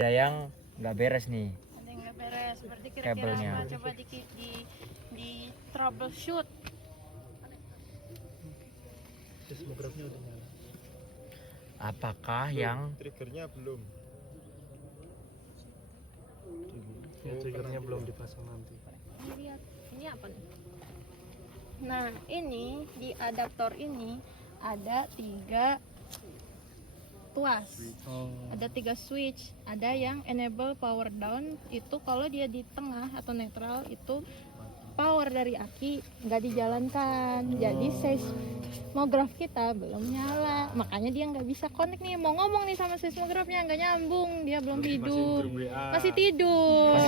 Ada yang nggak beres nih. Ada yang nggak beres. Berarti kira-kira Kabelnya. apa? Coba di troubleshoot. Seismografnya udah nyala. Apakah yang Triggernya belum. Ya, triggernya belum dipasang nanti. Ini lihat, ini apa nih? Nah, ini di adaptor ini ada 3 tuas. Ada 3 switch. Ada yang enable power down, itu kalau dia di tengah atau netral itu power dari aki nggak dijalankan. Jadi seismograf kita belum nyala, makanya dia nggak bisa connect nih. Mau ngomong nih sama seismografnya nggak nyambung, dia belum hidup, masih tidur.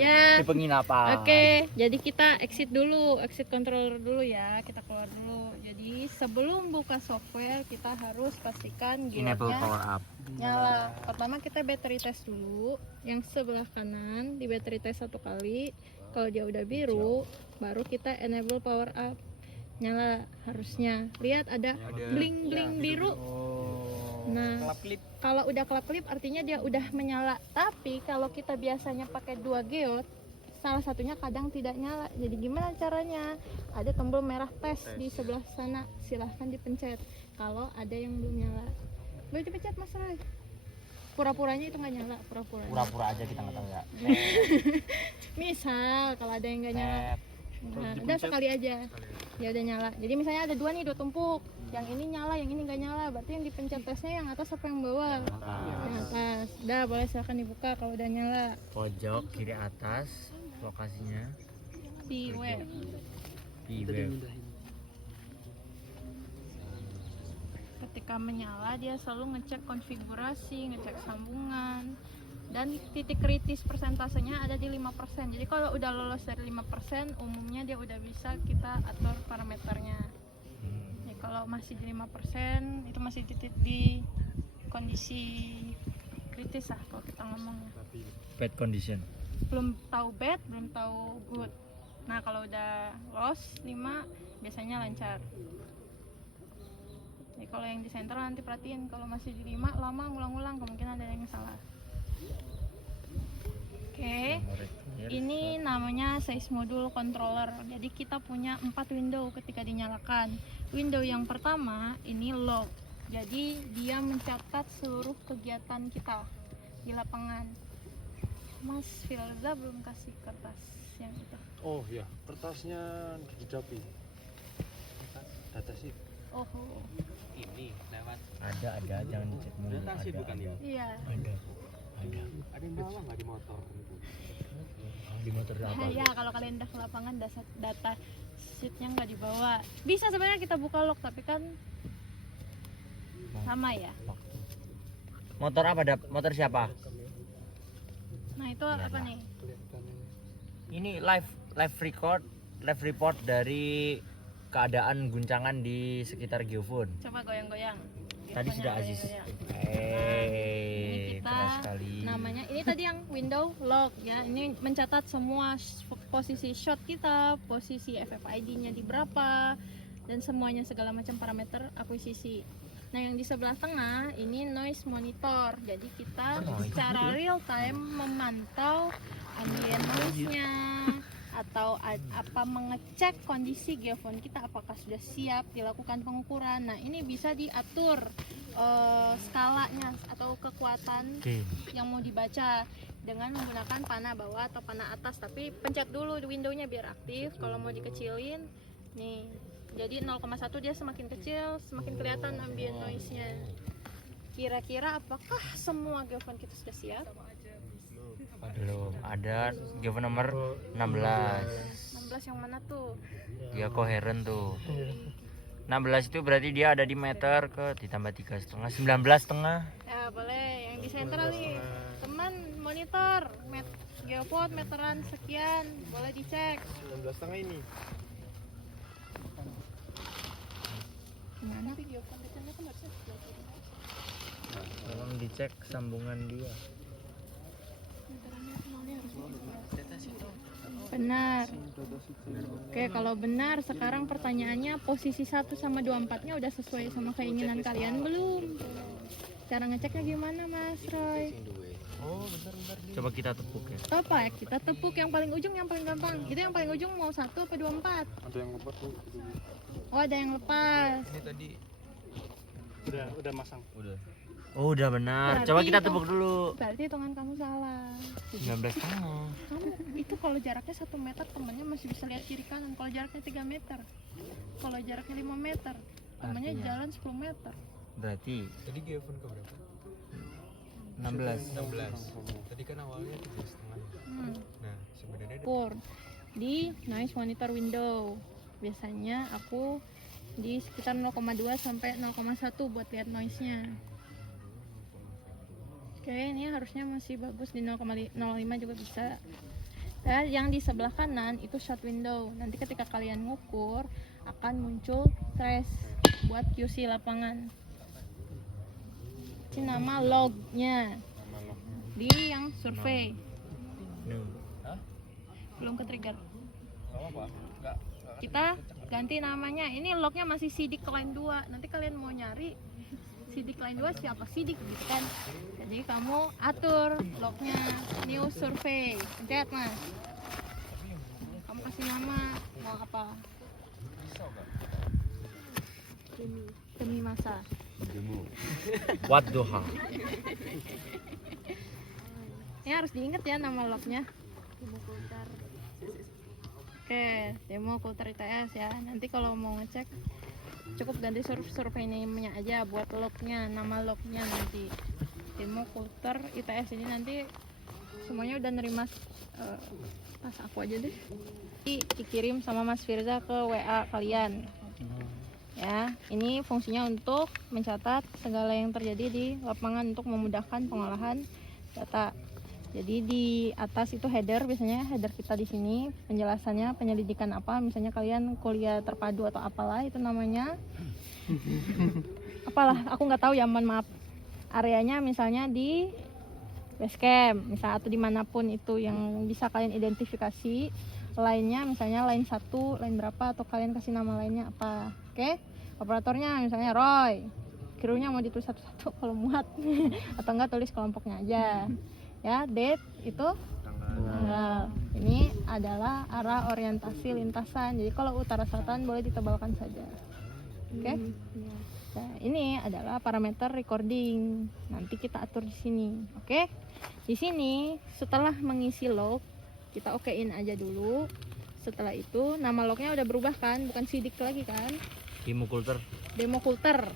Ya. di penginapan? Oke, jadi kita exit dulu, exit controller dulu ya, kita keluar dulu. Jadi sebelum buka software kita harus pastikan Enable gearnya power up. nyala. Pertama kita battery test dulu, yang sebelah kanan di battery test 1 kali. Kalau dia udah biru, baru kita enable power up, nyala harusnya. Lihat ada bling bling biru. Nah, kalau udah kelap-kelip artinya dia udah menyala. Tapi kalau kita biasanya pakai 2 geot, salah satunya kadang tidak nyala. Jadi gimana caranya? Ada tombol merah tes di sebelah sana, silahkan dipencet. Kalau ada yang belum nyala, boleh dipencet Mas Roy. Pura-puranya itu nggak nyala, pura-puranya. Pura-pura aja kita nggak tahu ya. Misal kalau ada yang nggak nyala, nah, udah sekali aja, ya udah nyala. Jadi misalnya ada 2 nih, 2 tumpuk, yang ini nyala, yang ini nggak nyala. Berarti yang dipencet tesnya yang atas apa yang bawah? Yang atas. Udah, boleh silahkan dibuka kalau udah nyala. Pojok kiri atas, lokasinya Di web. di web. Ketika menyala dia selalu ngecek konfigurasi, ngecek sambungan, dan titik kritis persentasenya ada di 5%. Jadi kalau udah lolos dari 5%, umumnya dia udah bisa kita atur parameternya. Ya, kalau masih di 5%, itu masih di kondisi kritis lah kalau kita ngomongnya. Bad condition. Belum tahu bad, belum tahu good. Nah, kalau udah loss 5 biasanya lancar. Jadi kalau yang di center nanti perhatiin, kalau masih di 5 lama ngulang-ngulang, kemungkinan ada yang salah. Oke. Ini namanya Seismodule Controller. Jadi kita punya 4 window ketika dinyalakan. Window yang pertama ini log. Jadi dia mencatat seluruh kegiatan kita di lapangan. Mas Firza belum kasih kertas yang itu. Oh ya, kertasnya di dapil. Data sheet. Oh. Ini lewat Ada, jangan dicek mulu. data sih bukan ya? Iya. Ada. Ada yang bawa nggak di motor? Di motor apa? Ya, kalau kalian udah ke lapangan data sheetnya nggak dibawa. Bisa sebenarnya kita buka log, tapi kan sama ya. Motor apa? Motor siapa? Nah itu apa nih? Ini live report dari keadaan guncangan di sekitar Geofone. Coba goyang-goyang. Tadi sudah Aziz. Ini kita Keras sekali. namanya, ini tadi yang window log ya. Ini mencatat semua posisi shot kita, posisi FFID-nya di berapa, dan semuanya segala macam parameter akuisisi. Nah yang di sebelah tengah ini noise monitor. Jadi kita secara real time memantau ambient noise-nya, atau apa mengecek kondisi geofone kita apakah sudah siap dilakukan pengukuran. Nah ini bisa diatur skalanya atau kekuatan yang mau dibaca dengan menggunakan panah bawah atau panah atas. Tapi pencet dulu di windownya biar aktif. Kalau mau dikecilin nih, jadi 0,1 dia semakin kecil semakin kelihatan ambient noise-nya. Kira-kira apakah semua geofone kita sudah siap? Belum. Ada Geofone nomor 16. 16 yang mana tuh? Dia koheren tuh. 16 itu berarti dia ada di meter ke ditambah 3,5, 19,5. Ya boleh, yang di sentral nih teman monitor geopod meteran sekian, boleh dicek. 19,5 ini. Gimana? Tapi geopod meterannya kan harusnya Tolong dicek sambungan dia. meterannya nolnya harusnya benar. Oke, kalau benar sekarang pertanyaannya posisi 1 sama 24 nya udah sesuai sama keinginan kalian belum? Cara ngeceknya gimana Mas Roy? Oh, bentar. Coba kita tepuk ya. Apa ya? Kita tepuk yang paling ujung, yang paling gampang. Itu yang paling ujung mau 1 apa 24? Ada yang lepas tuh. Oh, ada yang lepas. Ini tadi Udah masang. udah. Oh, udah benar. Berarti Coba kita itu- tepuk dulu. Berarti hitungan kamu salah. 19,5. Kamu itu kalau jaraknya 1 meter temennya masih bisa lihat kiri kanan. Kalau jaraknya 3 meter, kalau jaraknya 5 meter, temennya Artinya? jalan 10 meter. Berarti Tadi Gavin ke berapa? 16. 16. Tadi kan awalnya 3,5. Nah, sebenarnya Ukur di noise monitor window. Biasanya aku di sekitar 0,2 sampai 0,1 buat lihat noise-nya. Oke, ini harusnya masih bagus di 0,05 juga bisa. Dan yang di sebelah kanan itu shot window. Nanti ketika kalian ngukur akan muncul trace buat QC lapangan. Ini nama lognya di yang survei. Belum ke trigger. Kita ganti namanya. Ini lognya masih sidik line 2. Nanti kalian mau nyari sidik line 2 siapa sidik gitu kan. Jadi kamu atur lognya new survey. Pencet Mas. Kamu kasih nama mau apa? Demi masa. Wadduha. Ini harus diingat ya nama lognya. Oke, demo kultur ITS ya. Nanti kalau mau ngecek cukup ganti survei name-nya aja buat lognya, nama lognya nanti. Demo kultur ITS ini nanti semuanya udah nerima pas aku aja deh. Dikirim sama Mas Firza ke WA kalian. Ya, ini fungsinya untuk mencatat segala yang terjadi di lapangan untuk memudahkan pengolahan data. Jadi di atas itu header, biasanya header kita di sini penjelasannya penyelidikan apa, misalnya kalian kuliah terpadu atau apalah itu namanya. Apalah, aku nggak tahu ya, mohon maaf. Areanya misalnya di basecamp, misal atau dimanapun itu yang bisa kalian identifikasi. Lainnya misalnya line 1, line berapa, atau kalian kasih nama lainnya apa. Oke, operatornya misalnya Roy, krunya mau ditulis satu-satu kalau muat atau enggak tulis kelompoknya aja ya. Date itu tanggal. Ini adalah arah orientasi lintasan, jadi kalau utara selatan boleh ditebalkan saja. Oke. Nah, ini adalah parameter recording, nanti kita atur di sini. Oke, di sini setelah mengisi log kita okein aja dulu. Setelah itu nama lognya udah berubah kan, bukan sidik lagi kan, Demo kultur. demo kultur.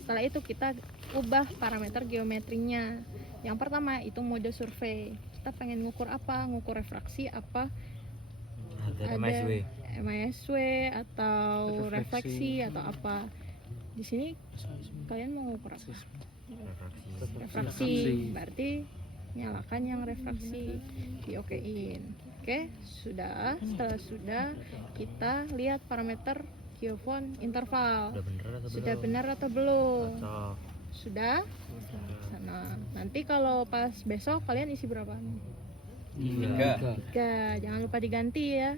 Setelah itu kita ubah parameter geometrinya. Yang pertama itu mode survei. Kita pengen ngukur apa? Ngukur refraksi apa? Ada MSW. MSW atau refleksi atau apa? Di sini kalian mau ngukur apa? Refraksi. Berarti nyalakan yang refraksi, diokein. Oke, sudah. Setelah sudah, kita lihat parameter geofon interval. Sudah bener atau belum? Sudah benar atau belum? Cocok. Sudah. Nah, nanti kalau pas besok kalian isi berapa? 3. Jangan lupa diganti ya.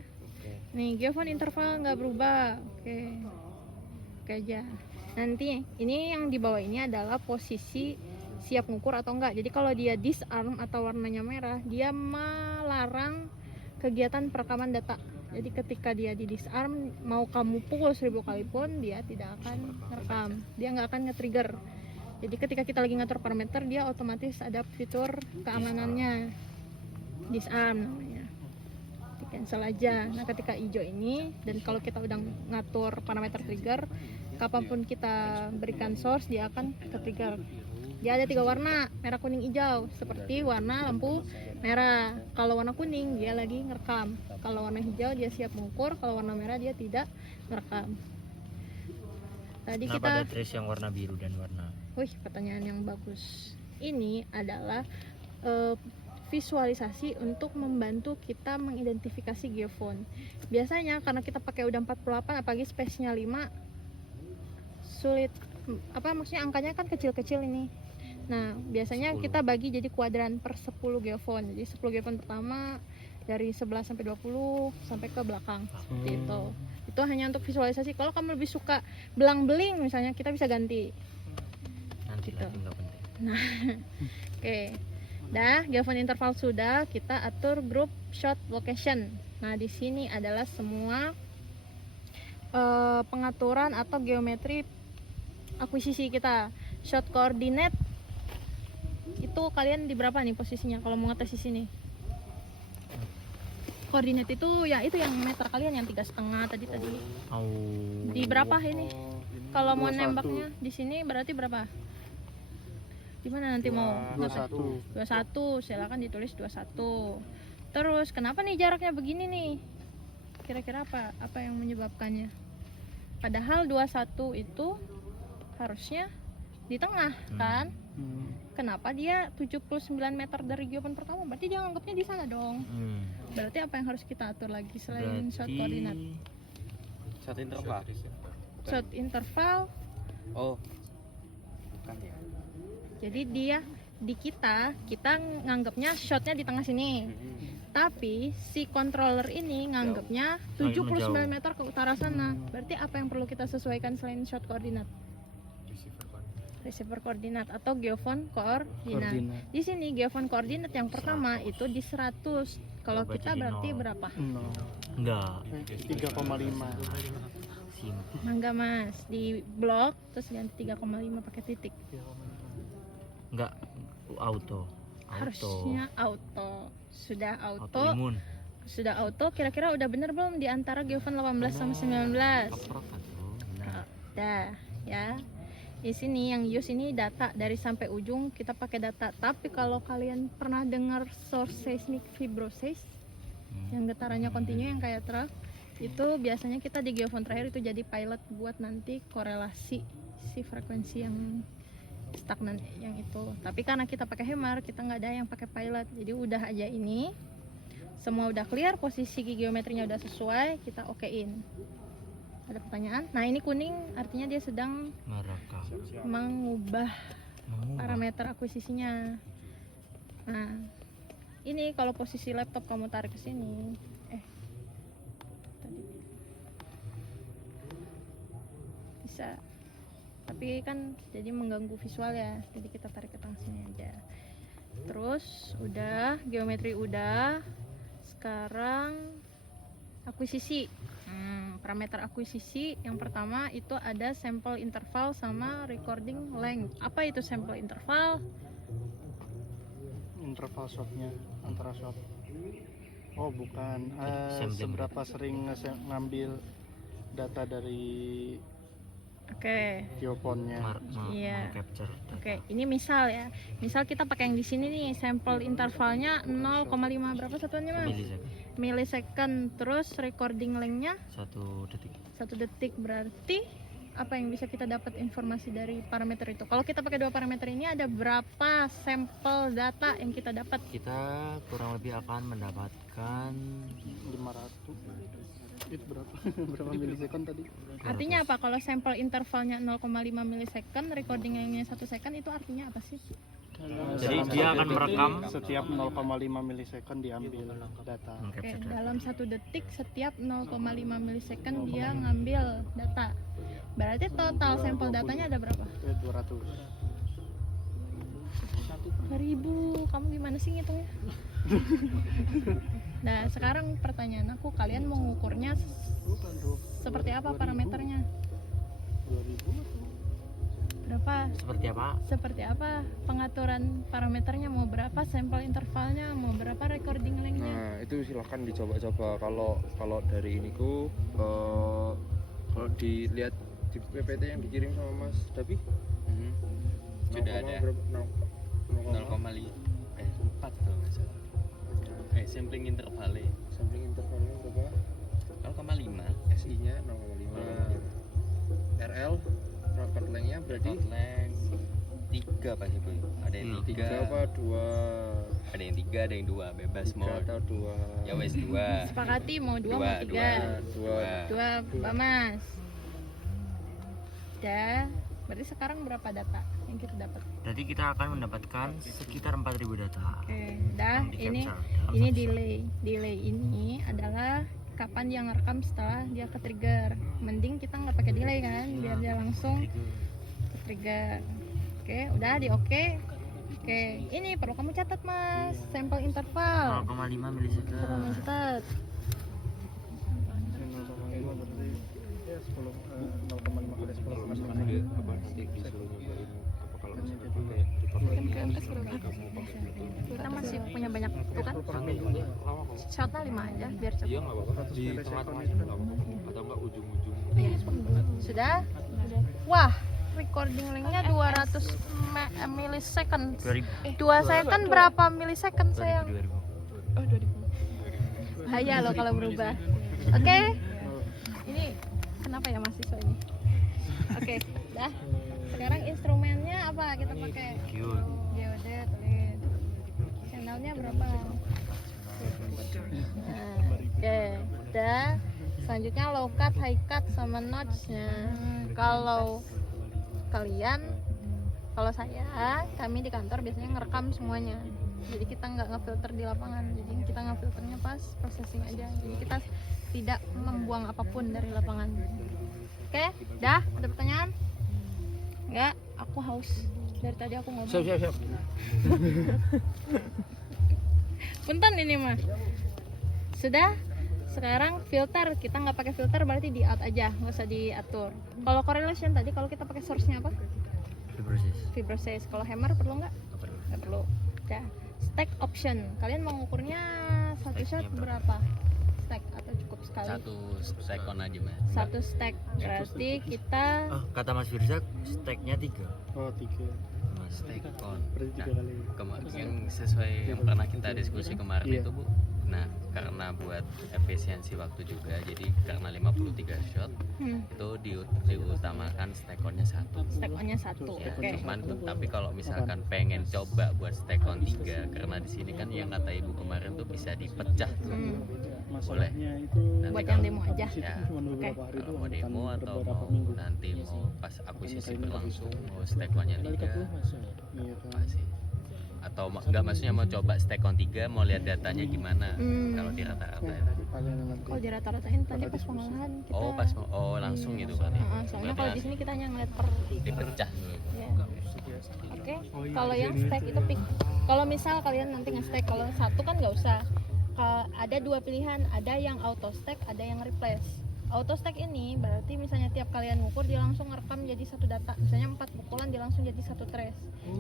Nih, geofon interval nggak berubah. Oke aja. Nanti ini yang di bawah ini adalah posisi siap ngukur atau enggak. Jadi kalau dia disarm atau warnanya merah, dia melarang kegiatan perekaman data. Jadi ketika dia di disarm, mau kamu pukul 1000 kali pun dia tidak akan merekam. Dia nggak akan nge-trigger. Jadi ketika kita lagi ngatur parameter, dia otomatis ada fitur keamanannya. Disarm namanya. Di cancel aja. Nah, ketika hijau ini, dan kalau kita udah ngatur parameter trigger, kapanpun kita berikan source, dia akan ke-trigger. Dia ada 3 warna, merah, kuning, hijau, seperti warna lampu merah. Kalau warna kuning dia lagi ngerekam, kalau warna hijau dia siap mengukur, kalau warna merah dia tidak merekam. Tadi Kenapa kita, ada trace yang warna biru dan warna? wih, pertanyaan yang bagus. Ini adalah visualisasi untuk membantu kita mengidentifikasi geofon. Biasanya karena kita pakai udah 48, apalagi space-nya 5, sulit. Apa maksudnya, angkanya kan kecil-kecil ini. Nah, biasanya 10. kita bagi jadi kuadran per 10 geofon. Jadi 10 geofon pertama dari 11 sampai 20 sampai ke belakang. Seperti itu. Itu hanya untuk visualisasi. Kalau kamu lebih suka belang-beling misalnya, kita bisa ganti. Nanti Gitu. lagi nggak penting. Oke. Dah, given interval sudah, kita atur group shot location. Nah, di sini adalah semua pengaturan atau geometri akuisisi kita. Shot coordinate itu kalian di berapa nih posisinya kalau mau ngetes di sini? Koordinat itu yang meter kalian yang 3,5 tadi. Oh. Di berapa ini? Kalau mau 21. nembaknya di sini berarti berapa? Gimana nanti mau ngetes? 21, silakan ditulis 21. Terus kenapa nih jaraknya begini nih? Kira-kira apa yang menyebabkannya? Padahal 21 itu harusnya di tengah kan? Kenapa dia 79 meter dari geopan pertama? Berarti dia anggapnya di sana dong. Berarti apa yang harus kita atur lagi selain shot koordinat? Shot interval. Shot interval. Oh. Bukan ya. Jadi dia di kita nganggapnya shotnya di tengah sini. Tapi si controller ini nganggapnya 79 meter ke utara sana. Berarti apa yang perlu kita sesuaikan selain shot koordinat? Receiver koordinat atau geofon koordinat. Di sini geofon koordinat yang pertama itu di 100. Kalau kita berarti berapa? Enggak. 3,5. Mangga Mas, di blok terus ganti 3,5 pakai titik. Enggak auto. Harusnya auto. Sudah Auto auto. imun. Sudah auto, kira-kira udah bener belum di antara geofon 18 sama 19? Keprok atuh. Benar. Dah, ya. Di sini yang use ini data dari sampai ujung kita pakai data. Tapi kalau kalian pernah dengar source seismic fibrosis yang getarannya kontinu yang kayak truk, itu biasanya kita di geofon terakhir itu jadi pilot buat nanti korelasi si frekuensi yang stagnan yang itu. Tapi karena kita pakai HEMAR, kita nggak ada yang pakai pilot. Jadi udah aja ini. Semua udah clear, posisi geometrinya udah sesuai, kita okein. Ada pertanyaan? Nah, ini kuning artinya dia sedang Merekam. mengubah parameter akuisisinya. Nah, ini kalau posisi laptop kamu tarik ke sini, tadi bisa, tapi kan jadi mengganggu visual ya, jadi kita tarik ke tengah sini aja. Terus udah geometri udah, sekarang akuisisi. Parameter akuisisi yang pertama itu ada sample interval sama recording length. Apa itu sample interval? Interval shotnya antara shot. Oh bukan. Sampling. Seberapa sering ngambil data dari Oke. geoponnya. Iya. Capture. Oke, ini misal ya. Misal kita pakai yang di sini nih, sample intervalnya 0,5 berapa satuannya, Mas? Millisecond. Terus recording length-nya 1 detik. 1 detik. Berarti apa yang bisa kita dapat informasi dari parameter itu? Kalau kita pakai dua parameter ini, ada berapa sampel data yang kita dapat? Kita kurang lebih akan mendapatkan 500. Itu berapa? Berapa milisekund tadi? Artinya apa? Kalau sampel intervalnya 0,5 millisecond, recording length-nya 1 second, itu artinya apa sih? Jadi dia akan merekam setiap 0,5 milisekund diambil data. Oke, dalam 1 detik setiap 0,5 millisecond dia ngambil data. Berarti total sampel datanya ada berapa? 200. 1000. Kamu gimana sih ngitungnya? Nah, sekarang pertanyaan aku, kalian mau ngukurnya seperti apa parameternya? 2000. Berapa? seperti apa? Pengaturan parameternya, mau berapa sampel intervalnya, mau berapa recording length-nya? Nah, itu silahkan dicoba-coba. Kalau dari iniku kalau dilihat di PPT yang dikirim sama Mas Dabi, sudah ada 0,5 4 kalau nggak salah. Sampling intervalnya sampling intervalnya berapa? 0,5. SI-nya 0,5. RL record length-nya berarti Record length 3 pasti Bu. Ada yang 3 apa 2? Ada yang 3, ada yang 2, bebas 3 mau. atau 2? Ya wes 2. Sepakati mau 2 mau 3? 2. 2, Pak Mas. Udah, berarti sekarang berapa data yang kita dapat? Berarti kita akan mendapatkan sekitar 4000 data. Oke, dah, Yang di ini capture dalam ini satu delay ini adalah kapan dia ngerekam setelah dia ke trigger. Mending kita nggak pakai delay kan, biar dia langsung ke trigger. Oke, udah di oke. Oke, ini perlu kamu catat mas, sampel interval. 0,5 milisecond. Perlu kamu catat. Ini 0,5 berarti ya 10 0,5 kali 10 Kalau kali misalkan dia apa nanti disuruh nyobain apa kalau misalkan pakai report lagi kamu pakai Bluetooth. Kita masih punya banyak tuh kan. Santai aja, lama kok. Shotnya 5 aja biar Iya cepet. nggak apa-apa. Di tengah-tengahnya nggak apa-apa. Atau nggak ujung-ujung. Iya. Sudah? Wah, recording linknya 200 millisecond. 2000. 2 second berapa millisecond sayang? 2000. Bahaya loh kalau berubah. Oke. Ini kenapa ya mahasiswa ini? Oke, dah. Sekarang instrumennya apa kita pakai? Geodet, tulis. Channelnya berapa? Nah, oke, udah. Selanjutnya low cut, high cut sama notch-nya. Kalau kalian, kalau saya, kami di kantor biasanya ngerekam semuanya. Jadi kita nggak ngefilter di lapangan. Jadi kita ngefilternya pas processing aja. Jadi kita tidak membuang apapun dari lapangan. Oke, dah. Ada pertanyaan? Enggak, aku haus. Dari tadi aku ngomong. Siap. Punten ini mah. Sudah. Sekarang filter, kita nggak pakai filter berarti di out aja, nggak usah diatur. Kalau correlation tadi, kalau kita pakai source-nya apa? Fibrosis. Kalau hammer perlu nggak? Nggak perlu. Ya. Stack option. Kalian mau ngukurnya satu shot berapa? Stack atau cukup sekali? 1 second aja mas. 1 stack. Berarti kita Kata Mas Firza, stacknya 3. Oh 3. Second. Berarti 3 Nah, kali. yang sesuai yang pernah kita diskusi kemarin Iya. itu bu. Nah karena buat efisiensi waktu juga, jadi karena 53 shot itu diutamakan stack on-nya 1. stack on-nya 1. Ya, Oke. cuman tapi kalau misalkan pengen coba buat stack on 3, karena di sini kan yang kata ibu kemarin tuh bisa dipecah. Masalahnya itu Nanti Buat yang kalau- demo aja. Ya, cuma beberapa hari kalau doang, mau demo bukan atau beberapa mau minggu. nanti mau pas akuisisi berlangsung mau stack on-nya 3 Iya kan. masih, atau nggak maksudnya mau coba stack on 3 mau lihat datanya gimana kalau di rata-rata ya tadi. Kalian nanti Kalau di rata-ratain tadi pas pengolahan kita. Oh pas langsung gitu berarti. Soalnya Berarti kalau di sini kita hanya ngeliat per dipecah dulu. ya. Oke. Kalau yang stack itu pick. Kalau misal kalian nanti nge-stack, kalau satu kan nggak usah. Ada 2 pilihan, ada yang auto stack, ada yang replace. Auto stack ini berarti misalnya tiap kalian ngukur dia langsung ngerekam jadi satu data. Misalnya 4 bukulan dia langsung jadi satu trace.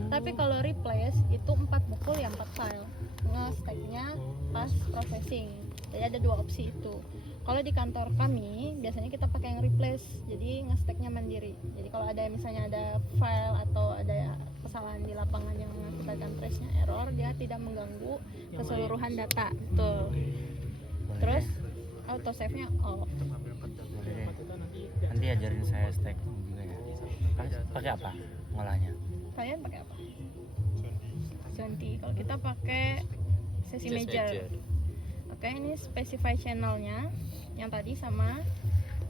Tapi kalau replace itu 4 bukul ya 4 file. Nge-stacknya pas processing. Jadi ada 2 opsi itu. Kalau di kantor kami biasanya kita pakai yang replace. Jadi nge-stacknya mandiri. Jadi kalau ada misalnya ada file atau ada kesalahan di lapangan yang mengakibatkan trace-nya error, dia tidak mengganggu keseluruhan data. Tuh. Terus auto save-nya off. Nanti ajarin saya stack juga ya. Pakai apa ngolahnya? Kalian pakai apa? 20. Kalau kita pakai sesi major. Oke, ini specify channelnya yang tadi sama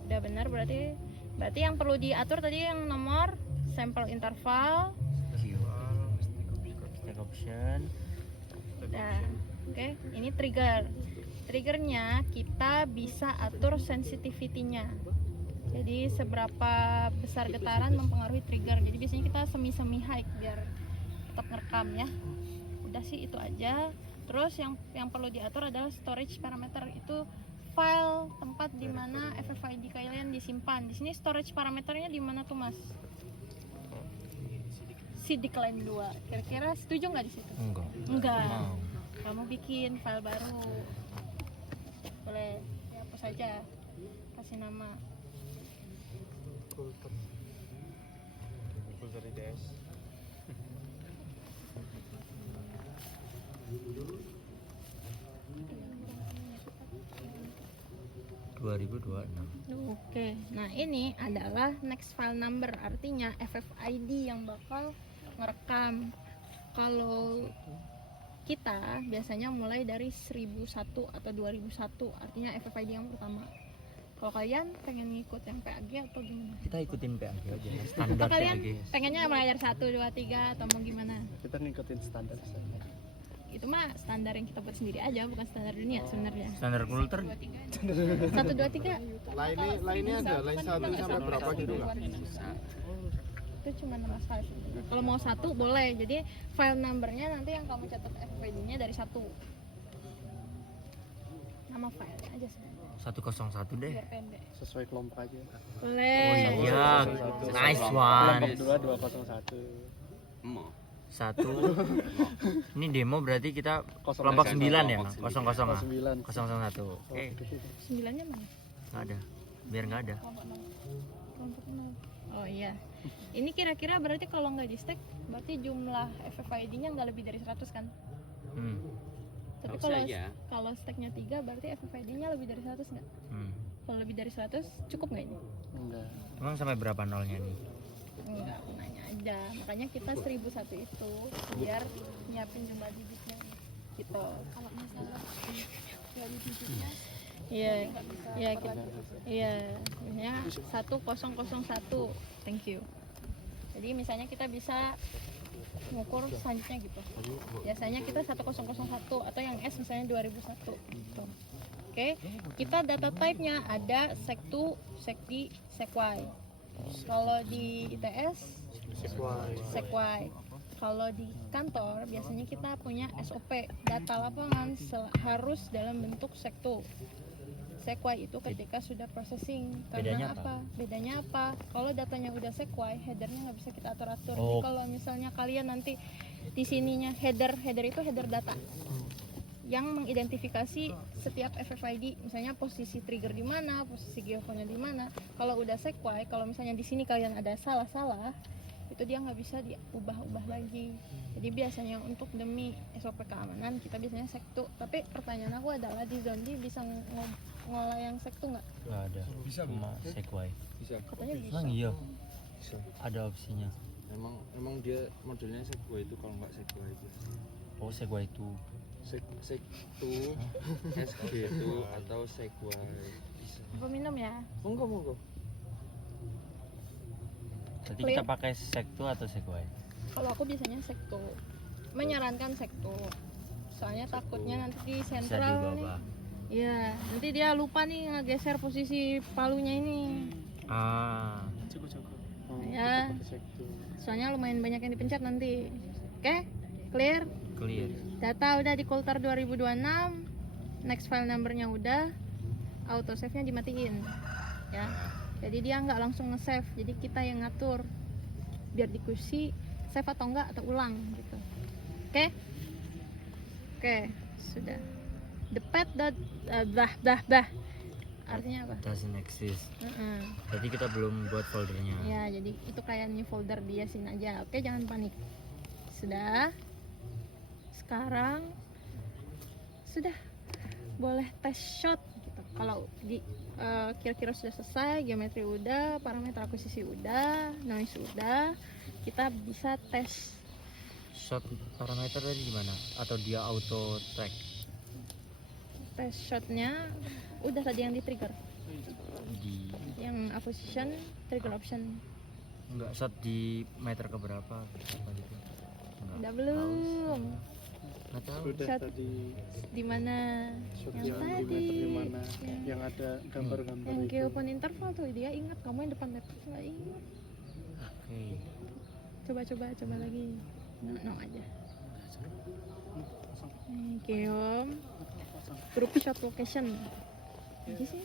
udah benar, berarti yang perlu diatur tadi yang nomor sampel interval. Stack option. Nah, oke, ini triggernya kita bisa atur sensitivity-nya. Jadi seberapa besar getaran mempengaruhi trigger. Jadi biasanya kita semi high biar tetap ngerekam ya. Udah sih itu aja. Terus yang perlu diatur adalah storage parameter, itu file tempat di mana FFID kalian disimpan. Di sini storage parameternya di mana tuh mas? CD Client 2. Kira-kira setuju nggak di situ? Enggak. Mau. Kamu bikin file baru. Boleh dihapus saja. Kasih nama. Filter IDS. Oke, nah ini adalah next file number, artinya FFID yang bakal ngerekam. Kalau kita biasanya mulai dari 1001 atau 2001, artinya FFID yang pertama. Kalau kalian pengen ngikut yang PAG atau gimana? Kita ikutin PAG aja ya, Atau standar kalian PAG. pengennya belajar 1, 2, 3 atau mau gimana? Kita ngikutin standar saja. Itu mah standar yang kita buat sendiri aja, bukan standar dunia sebenarnya. Standar kultur 1, 2, 3. Lainnya ada, lain 1 sampai berapa gitu nggak? itu cuma nama file. Kalau mau satu boleh, jadi file numbernya nanti yang kamu catat FFID-nya dari satu. Nama file aja sebenarnya. 101 deh. Biar pendek. Sesuai kelompok aja. Boleh. Oh iya, nice Kelompok one. 2 201. Emo. 1. Ini demo berarti kita 001. kelompok 9 ya, 00 ah. 9. 001. Oke, 9-nya mana? nggak ada. Biar nggak ada. Kelompok 0. Oh iya. Ini kira-kira berarti kalau nggak di stack, berarti jumlah FFID-nya nggak lebih dari 100 kan? Hmm. Tapi Harusnya iya. kalau stacknya 3 berarti FFID-nya lebih dari 100 nggak? Hmm. Kalau lebih dari 100 cukup nggak ini? Enggak. Emang sampai berapa nolnya nih? Enggak, nanya aja. Makanya kita 1001 itu biar nyiapin jumlah digitnya gitu. Kalau masalah jumlah digitnya iya, iya, iya, misalnya 1001, thank you. Jadi misalnya kita bisa mengukur selanjutnya gitu. Biasanya kita 1001 atau yang S misalnya 2001 gitu. Oke, kita data type-nya ada sec2, sec-d, sec-y. Kalau di ITS sec-y. Kalau di kantor biasanya kita punya SOP, data lapangan harus dalam bentuk sec2. Sec-y itu ketika sudah processing. Bedanya Karena apa? Bedanya apa? Kalau datanya udah sec-y, headernya nggak bisa kita atur-atur. Oh. Jadi kalau misalnya kalian nanti di sininya header itu header data yang mengidentifikasi setiap FFID, misalnya posisi trigger di mana, posisi geophone di mana. Kalau udah sec-y, kalau misalnya di sini kalian ada salah-salah, itu dia nggak bisa diubah-ubah lagi. Jadi biasanya untuk demi SOP keamanan kita biasanya sec2. Tapi pertanyaan aku adalah di Zondi bisa ngolah yang sec2 nggak? Nggak ada. Bisa, Cuma sec-y. Bisa. Katanya bisa. Emang iya, Bisa. ada opsinya. Emang dia modelnya seg2 itu, kalau nggak seg2 itu. Oh, sec-y itu. Seg2, SG2 atau seg-y bisa. Apa minum ya? Monggo. Jadi Clear? kita pakai sec2 atau sec-y? Kalau aku biasanya sec2. Menyarankan sec2. Soalnya takutnya nanti di Bisa sentral nih. diubah. Iya, nanti dia lupa nih ngegeser posisi palunya ini. Ah, Ya. Soalnya lumayan banyak yang dipencet nanti. Oke? Clear? clear. Data udah di Coulter 2026. Next file numbernya udah. Auto save-nya dimatiin. Ya. Jadi dia nggak langsung nge-save. Jadi kita yang ngatur biar diskusi save atau enggak atau ulang gitu. Oke? Oke, sudah. The pet dot artinya apa? Doesn't exist. Heeh. Berarti kita belum buat foldernya. Ya, jadi itu kayak new folder dia sini aja. Oke, jangan panik. Sudah. Sekarang sudah boleh test shot gitu. Kalau di kira-kira sudah selesai, geometri udah, parameter akuisisi udah, noise udah, kita bisa tes. Shot parameter tadi gimana? Atau dia auto track? Tes shotnya udah tadi yang di trigger, Di yang acquisition, trigger option. enggak, shot di meter keberapa? Apa gitu? Enggak. Udah belum? Enggak tahu. Sudah Shot. tadi Di mana? shot Yang yang tadi. di mana Yang- yang ada gambar-gambar Yang itu. geophone interval tuh dia ingat, kamu yang depan laptop nggak ingat. Oke. Coba lagi. No aja. Geom group shot location. Jadi sih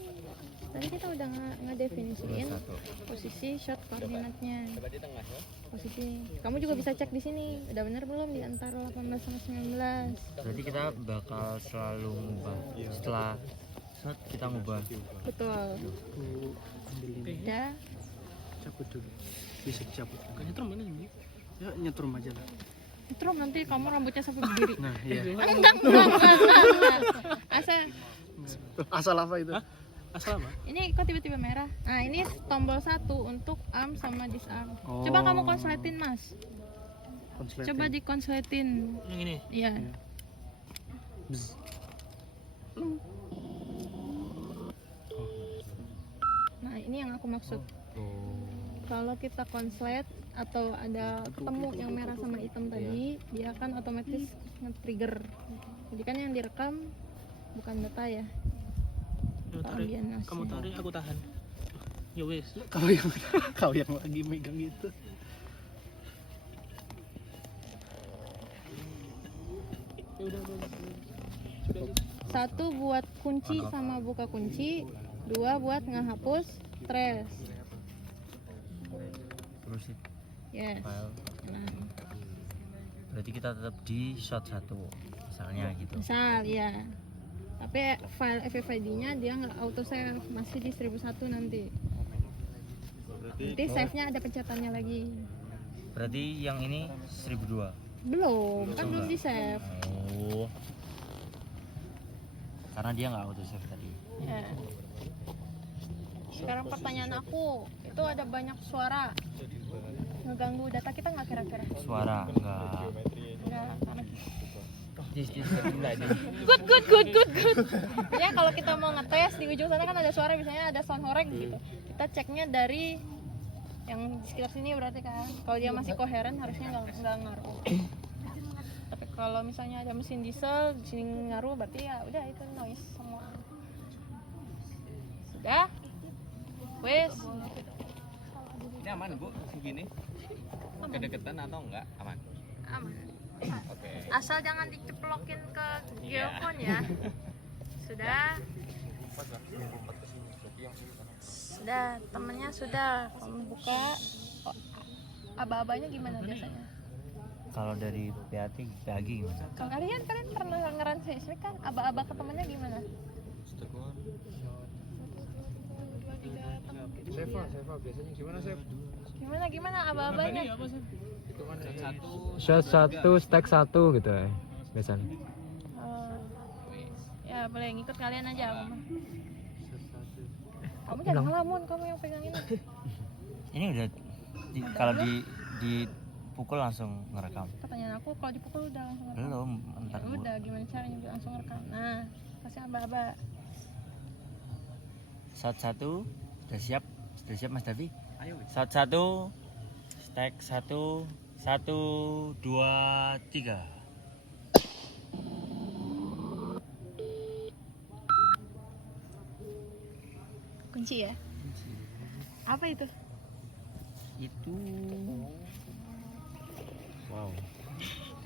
tadi kita udah ngedefinisiin 21. posisi shot koordinatnya. Coba di tengah ya. Posisi. Kamu juga bisa cek di sini. Udah bener belum di antara 18 sama 19? Berarti kita bakal selalu ngubah. Setelah shot kita ngubah. Betul. Aku ambil ini, Udah. cabut dulu. Bisa dicabut. Kan nyetrum mana ini? Ya nyetrum aja lah. Terus nanti kamu rambutnya sampai berdiri. Nah, iya. Enggak. Asal Asal apa itu? Asal apa? ini kok tiba-tiba merah. Nah, ini tombol 1 untuk arm sama disarm. Oh. Coba kamu konsletin, Mas. Konsleting. Coba dikonsletin. Yang ini. Iya. Bzz. Nah, ini yang aku maksud. Oh. Kalau kita konslet atau ada ketemu yang merah sama hitam tadi, dia akan otomatis nge-trigger. Jadi kan yang direkam bukan data ya. Kamu tarik, aku tahan. Ya wes. Kau yang lagi megang itu. Satu buat kunci sama buka kunci, dua buat ngehapus trash. Terus Yes. file. Nah, Berarti kita tetap di shot 1 misalnya gitu. misal ya. Tapi file FFID-nya dia nggak auto save, masih di 1001 nanti. Nanti save-nya ada pencetannya lagi. Berarti yang ini 1002. Belum, kan belum di save. Oh. Karena dia nggak auto save tadi. Ya. Sekarang pertanyaan aku, itu ada banyak suara ngeganggu data kita nggak kira-kira? Suara enggak. Enggak, karena Good. good. Ya kalau kita mau ngetes di ujung sana kan ada suara, misalnya ada sound horeg gitu. Kita ceknya dari yang di sekitar sini berarti kan. Kalau dia masih koheren harusnya nggak ngaruh. Tapi kalau misalnya ada mesin diesel di sini ngaruh, berarti ya udah itu noise semua. Sudah? Wes. Ini aman Bu, segini? Kedeketan atau enggak? Aman? Aman. Oke. Asal jangan diceplokin ke geofon ya. Sudah. Sudah, temennya sudah. Kamu buka. Oh, aba-abanya gimana biasanya? Kalau dari PAT lagi gimana? Kalian pernah ngeran seismik kan? Aba-aba ke temennya gimana? Seva biasanya gimana Sev? Gimana aba-abanya? Shot 1, stack 1 gitu ya biasanya. Oh. Ya boleh ngikut kalian aja. Kamu jangan ngelamun, kamu yang pegang ini. Ini udah kalau dipukul langsung ngerekam. Pertanyaan aku, kalau dipukul udah langsung ngerekam? Belum, entar Ya dulu. udah, gimana caranya biar langsung rekam? Nah, kasih aba-aba. Shot 1 sudah siap Mas Davi? Ayo. Shot 1, stack 1, 1, 2, 3. Kunci ya? Apa itu? Itu Wow.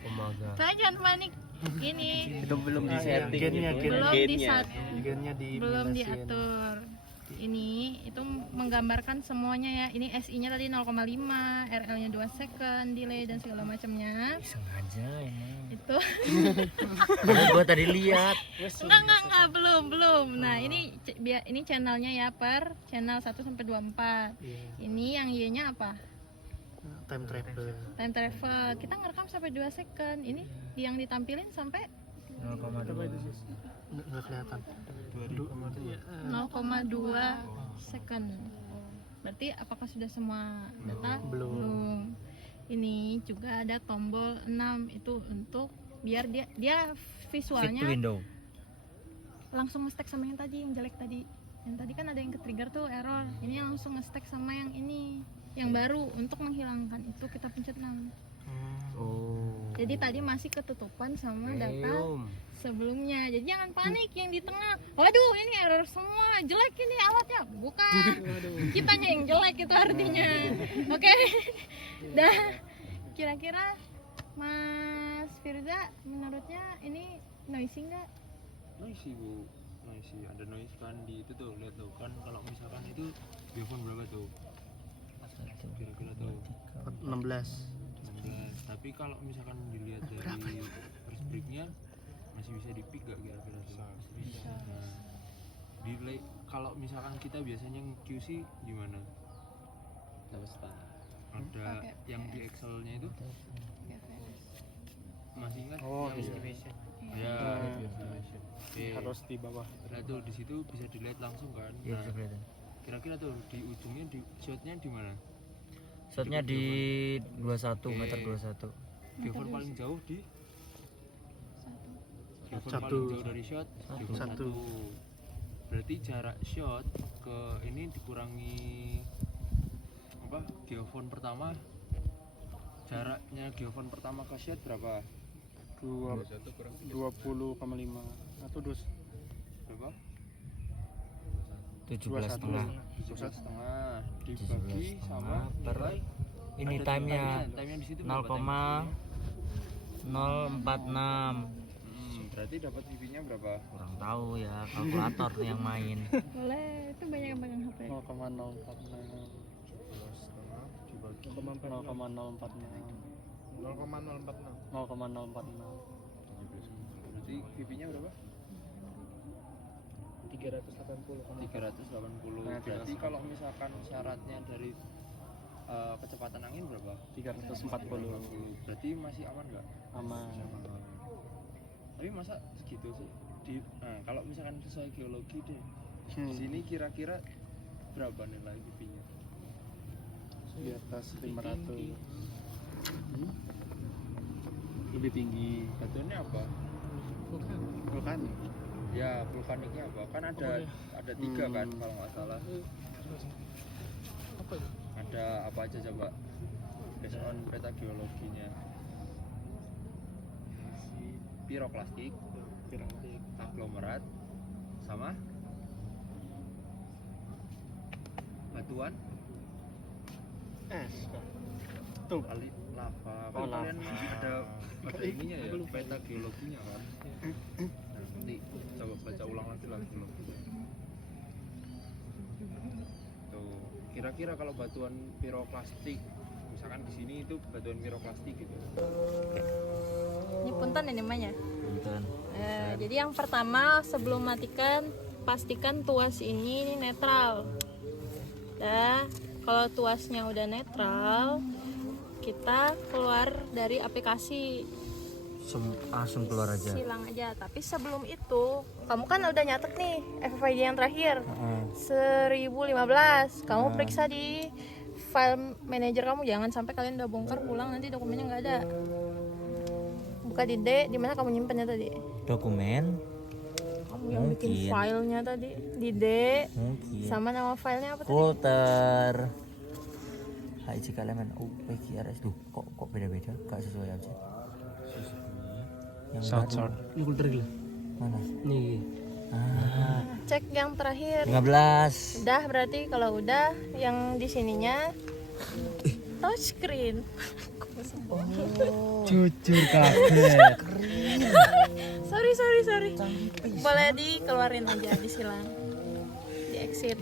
Omaga. Saya jangan panik. Gini, Itu belum di setting Gennya, gitu. belum Gennya. Gennya di belum diatur. Ini itu menggambarkan semuanya ya. Ini SI-nya tadi 0,5, RL-nya 2 second, delay dan segala macamnya. sengaja ini. Itu Karena gua tadi lihat. enggak, belum. Nah, ini channelnya ya per channel 1 sampai 24. Ini yang Y-nya apa? Time travel. Time travel. Kita ngerekam sampai 2 second. Ini yang ditampilin sampai 0,2. Nggak kelihatan. 0,2 second. Berarti apakah sudah semua data? Belum. Ini juga ada tombol 6 itu untuk biar dia Fit to visualnya window. langsung nge-stack sama yang tadi, yang jelek tadi. Yang tadi kan ada yang ke-trigger tuh error. Ini langsung nge-stack sama yang ini, yang baru. Untuk menghilangkan itu kita pencet 6. Oh. Jadi tadi masih ketutupan sama data sebelumnya. Jadi jangan panik yang di tengah. Waduh, ini error semua. Jelek ini alatnya. Bukan. Kitanya yang jelek itu artinya. Oke. Dah. Kira-kira Mas Firza menurutnya ini noisy enggak? Noisy Bu, noisy. Ada noise kan di itu tuh, lihat tuh kan kalau misalkan itu earphone berapa tuh? Kira-kira tuh 16. 16. Tapi kalau misalkan dilihat dari first break-nya masih bisa di-pick gak kira-kira tuh? Bisa. Nah, delay kalau misalkan kita biasanya QC gimana? Dapat setengah. Ada Pakai yang di Excel-nya itu masih ingat? Oh, Yang- estimation. Ya, estimation. Oke. Harus di bawah. Nah tuh di situ bisa dilihat langsung kan. Iya, Nah, bisa kelihatan. kira-kira tuh di ujungnya di shotnya di mana? Shotnya di 21 Oke. meter 21. Geofor paling jauh di Geofor Satu. paling jauh dari shot Geofor Satu. 1. Berarti jarak shot ke ini dikurangi apa? Geofon pertama. Jaraknya geofon pertama ke shot berapa? 20,5 atau 2 Berapa? 17,5. 17,5 dibagi sama 17,5 per nilai. ini Ada time-nya time-nya di situ berapa time-nya? 0,046. Berarti dapat IP-nya berapa? Kurang tahu ya, kalkulator tuh yang main. Boleh, itu banyak yang pegang HP. 0,046 dibagi 0,046 0,046 0,046 Berarti IP-nya berapa? 380 380. Berarti kalau misalkan syaratnya dari kecepatan angin berapa? 340 Berarti masih aman nggak? aman. Tapi masa segitu sih? Nah, kalau misalkan sesuai geologi deh, di Hmm. sini kira-kira berapa nilai IP-nya? Di atas 500. Lebih tinggi. Batuannya apa? Vulkanik. Ya, vulkaniknya apa? Kan ada 3 kan kalau nggak salah. apa itu? Ada apa aja coba? Based on peta geologinya. Piroklastik, aglomerat, sama batuan, Es. Tuh. kali lava. Oh, Kan kalian lava. ada ininya ya, peta geologinya kan. Nah, nanti coba baca ulang lagi lah geologinya. Tuh, kira-kira kalau batuan piroklastik, misalkan di sini itu batuan piroklastik gitu. Ini punten ini namanya. Punten. Jadi yang pertama sebelum matikan pastikan tuas ini netral. Dah, kalau tuasnya udah netral, kita keluar dari aplikasi, Langsung keluar aja. silang aja. Tapi sebelum itu, kamu kan udah nyatet nih FFID yang terakhir 1015. Kamu periksa di file manager kamu, jangan sampai kalian udah bongkar pulang nanti dokumennya nggak ada. Buka di D, di mana kamu nyimpennya tadi? Dokumen Kamu yang bikin Mungkin. filenya tadi di D, mungkin. sama nama filenya apa tadi? Folder. Hai jika elemen PQRS tuh kok beda-beda, gak sesuai aja. Yang baru. Ini kultur gila. Mana? Nih. Cek yang terakhir. 15. Udah, berarti kalau udah yang di sininya touchscreen. Jujur kaget. Sorry. Boleh dikeluarin aja, disilang. Di exit.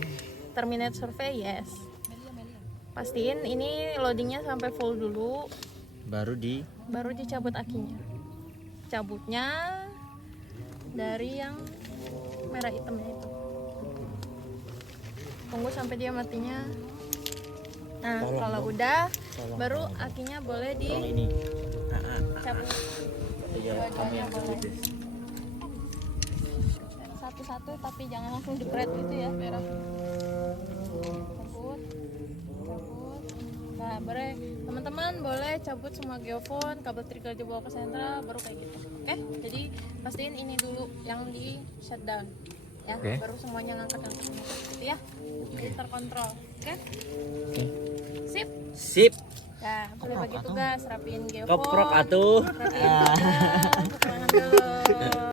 Terminate survey, yes. Pastiin ini loadingnya sampai full dulu, Baru baru dicabut akinya. Cabutnya dari yang merah hitamnya itu. Tunggu sampai dia matinya. Nah, kalau udah, baru akinya boleh ini. dicabut. Ya, kami yang boleh. Satu-satu, tapi jangan langsung jepret gitu ya, merah. Cabut. Nah, boleh teman-teman boleh cabut semua geofon, kabel trigger dibawa ke sentral, baru kayak gitu. Oke, jadi pastiin ini dulu yang di shutdown, ya. Oke. Baru semuanya ngangkat gitu ya. Jadi terkontrol. Oke. Sip. Ya, boleh bagi tugas, rapiin geofon. Koprok atuh. Rapiin tugas, kekurangan dulu.